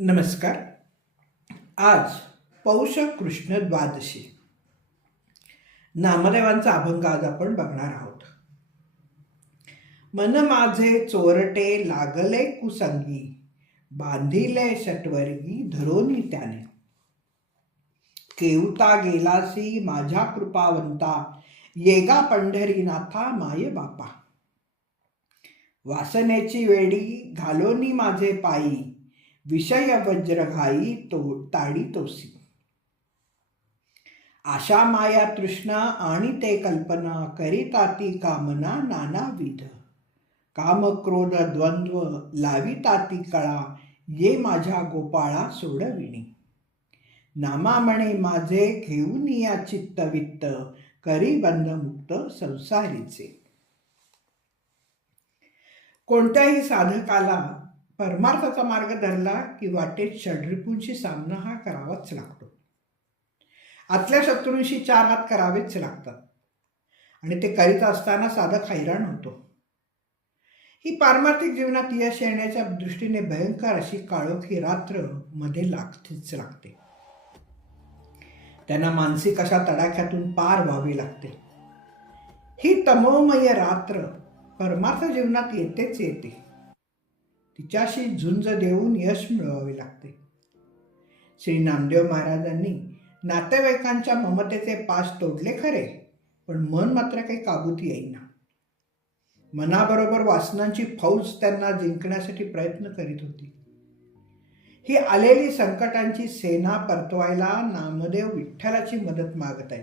नमस्कार. आज पौष कृष्ण द्वादशी. नामदेवांचा अभंग आज आपण बघणार आहोत. मन माझे चोरटे लागले कुसंगी बांधिले षटवर्गी धरोनी त्याने. केवता गेलासी माझ्या कृपावंता येगा पंढरीनाथा माय बापा. वासनेची वेडी घालोनी माझे पायी विषय वज्रघाई तो ताडी तोसी. आशा माया तृष्णा आणि ते कल्पना करीताती कामना नानाविध. काम क्रोध द्वंद्व लाविताती कळा ये माझ्या गोपाळा सोडविणी. नामा म्हणे माझे घेऊन या चित्तवित्त करी बंधमुक्त संसारीचे. कोणत्याही साधकाला परमार्थाचा मार्ग धरला की वाटेत षड्रिपूंशी सामना हा करावाच लागतो. आतल्या शत्रूंशी चार हात करावेच लागतात. आणि ते करीत असताना साधक हैराण होतो. ही पारमार्थिक जीवनात यश येण्याच्या दृष्टीने भयंकर अशी काळोखी रात्रमध्ये लागतेच लागते. त्यांना मानसिक अशा तडाख्यातून पार व्हावी लागते. ही तमोमय रात्र परमार्थ जीवनात येतेच येते. तिच्याशी झुंज देऊन यश मिळवावे लागते. श्री नामदेव महाराजांनी नातेवाईकांच्या ममतेचे पास तोडले खरे पण मन मात्र काही काबूत येईना. मनाबरोबर वासनांची फौज त्यांना जिंकण्यासाठी प्रयत्न करीत होती. ही आलेली संकटांची सेना परतवायला नामदेव विठ्ठलाची मदत मागत आहे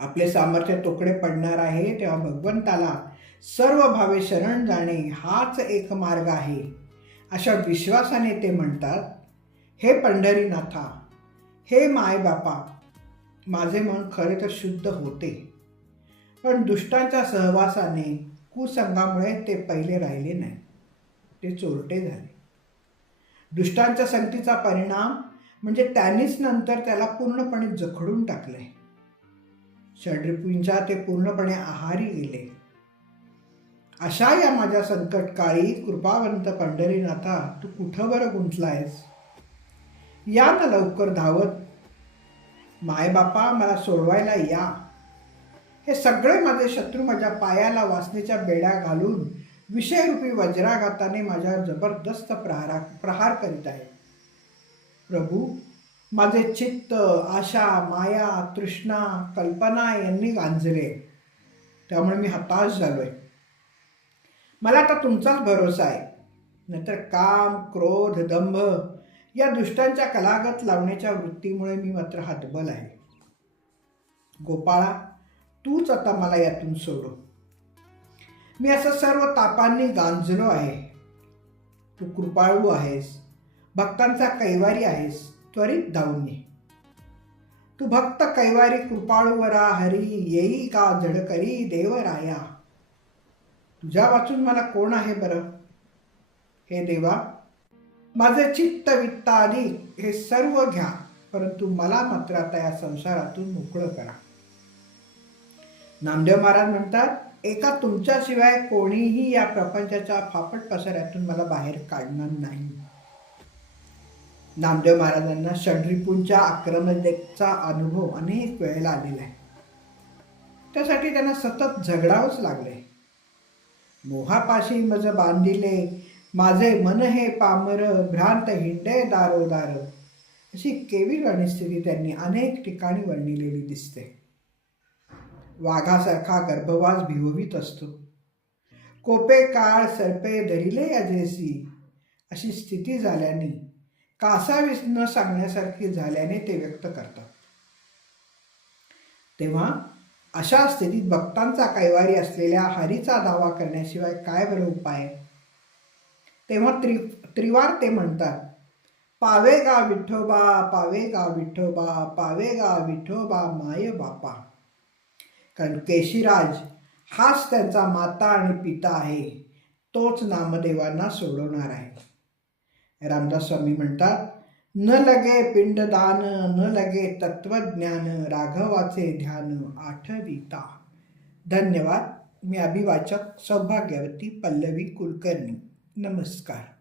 आपले सामर्थ्य तोकडे पडणार आहे तेव्हा भगवंताला सर्व भावे शरण जाणे हाच एक मार्ग आहे. अशा विश्वासाने ते म्हणतात हे पंढरीनाथा हे मायबापा माझे मन खरे तर शुद्ध होते पण दुष्टांच्या सहवासाने कुसंगामुळे ते पहिले राहिले नाही. ते चोरटे झाले. दुष्टांच्या संगतीचा परिणाम म्हणजे त्यांनीच नंतर त्याला पूर्णपणे जखडून टाकले. षड्रिपूंच्या ते पूर्णपणे आहारी गेले. अशा या माझ्या संकटकाळी कृपावंत पंढरीनाथा तू कुठं बरं गुंतलायस? या ना लवकर धावत मायबापा मला सोडवायला या. हे सगळे माझे शत्रू माझ्या पायाला वासनेच्या बेड्या घालून विषयरूपी वज्राघाताने माझ्या जबरदस्त प्रहारा प्रहार करीत आहे. प्रभू माझे चित्त आशा माया तृष्णा कल्पना यांनी गांजले. त्यामुळे मी हताश झालो आहे मला आता तुमचाच भरोसा आहे. नंतर काम क्रोध दंभ या दुष्टांच्या कलागत लावण्याच्या वृत्तीमुळे मी मात्र हातबल आहे. गोपाळा तूच आता मला यातून सोडव. मी असं सर्व तापांनी गांजलो आहे. तू कृपाळू आहेस. भक्तांचा कैवारी आहेस. त्वरित धावून ये. तू भक्त कैवारी कृपाळूवरा हरी येई का जडकरी देवराया? तुझ्या वाचून मला कोण आहे बरं? हे देवा माझे चित्त वित्त आदी हे सर्व घ्या परंतु मला मात्र आता या संसारातून मोकळं करा. नामदेव महाराज म्हणतात एका तुमच्याशिवाय कोणीही या प्रपंचाच्या फापट पसऱ्यातून मला बाहेर काढणार नाही. नामदेव महाराजांना षड्रिपूंच्या आक्रमणतेचा अनुभव अनेक वेळेला आलेला आहे. त्यासाठी त्यांना सतत झगडावंच लागले. मोहापाशी मज बांधिले. माझे मन हे पामर भ्रांत हिंडे दारोदार अशी केवी स्थिती त्यांनी अनेक ठिकाणी वर्णिलेली दिसते. वाघासारखा गर्भवास भिववीत असतो. कोपे काळ सरपे धरिले अजेसी अशी स्थिती झाल्याने कासावीस न सांगण्यासारखी झाल्याने ते व्यक्त करतात. तेव्हा अशा स्थितीत भक्तांचा कैवारी असलेल्या हरीचा दावा करण्याशिवाय काय बरं उपाय? तेव्हा त्रि त्रिवार ते म्हणतात पावे गा विठोबा पावे गा विठोबा पावे गा विठोबा माय बापा. कारण केशीराज हाच त्यांचा माता आणि पिता आहे तोच नामदेवांना सोडवणार आहे. रामदास स्वामी म्हणतात न लगे पिंडदान न लगे तत्वज्ञान राघवाचे ध्यान आठविता. धन्यवाद. मी अभिवाचक सौभाग्यवती पल्लवी कुलकर्णी. नमस्कार.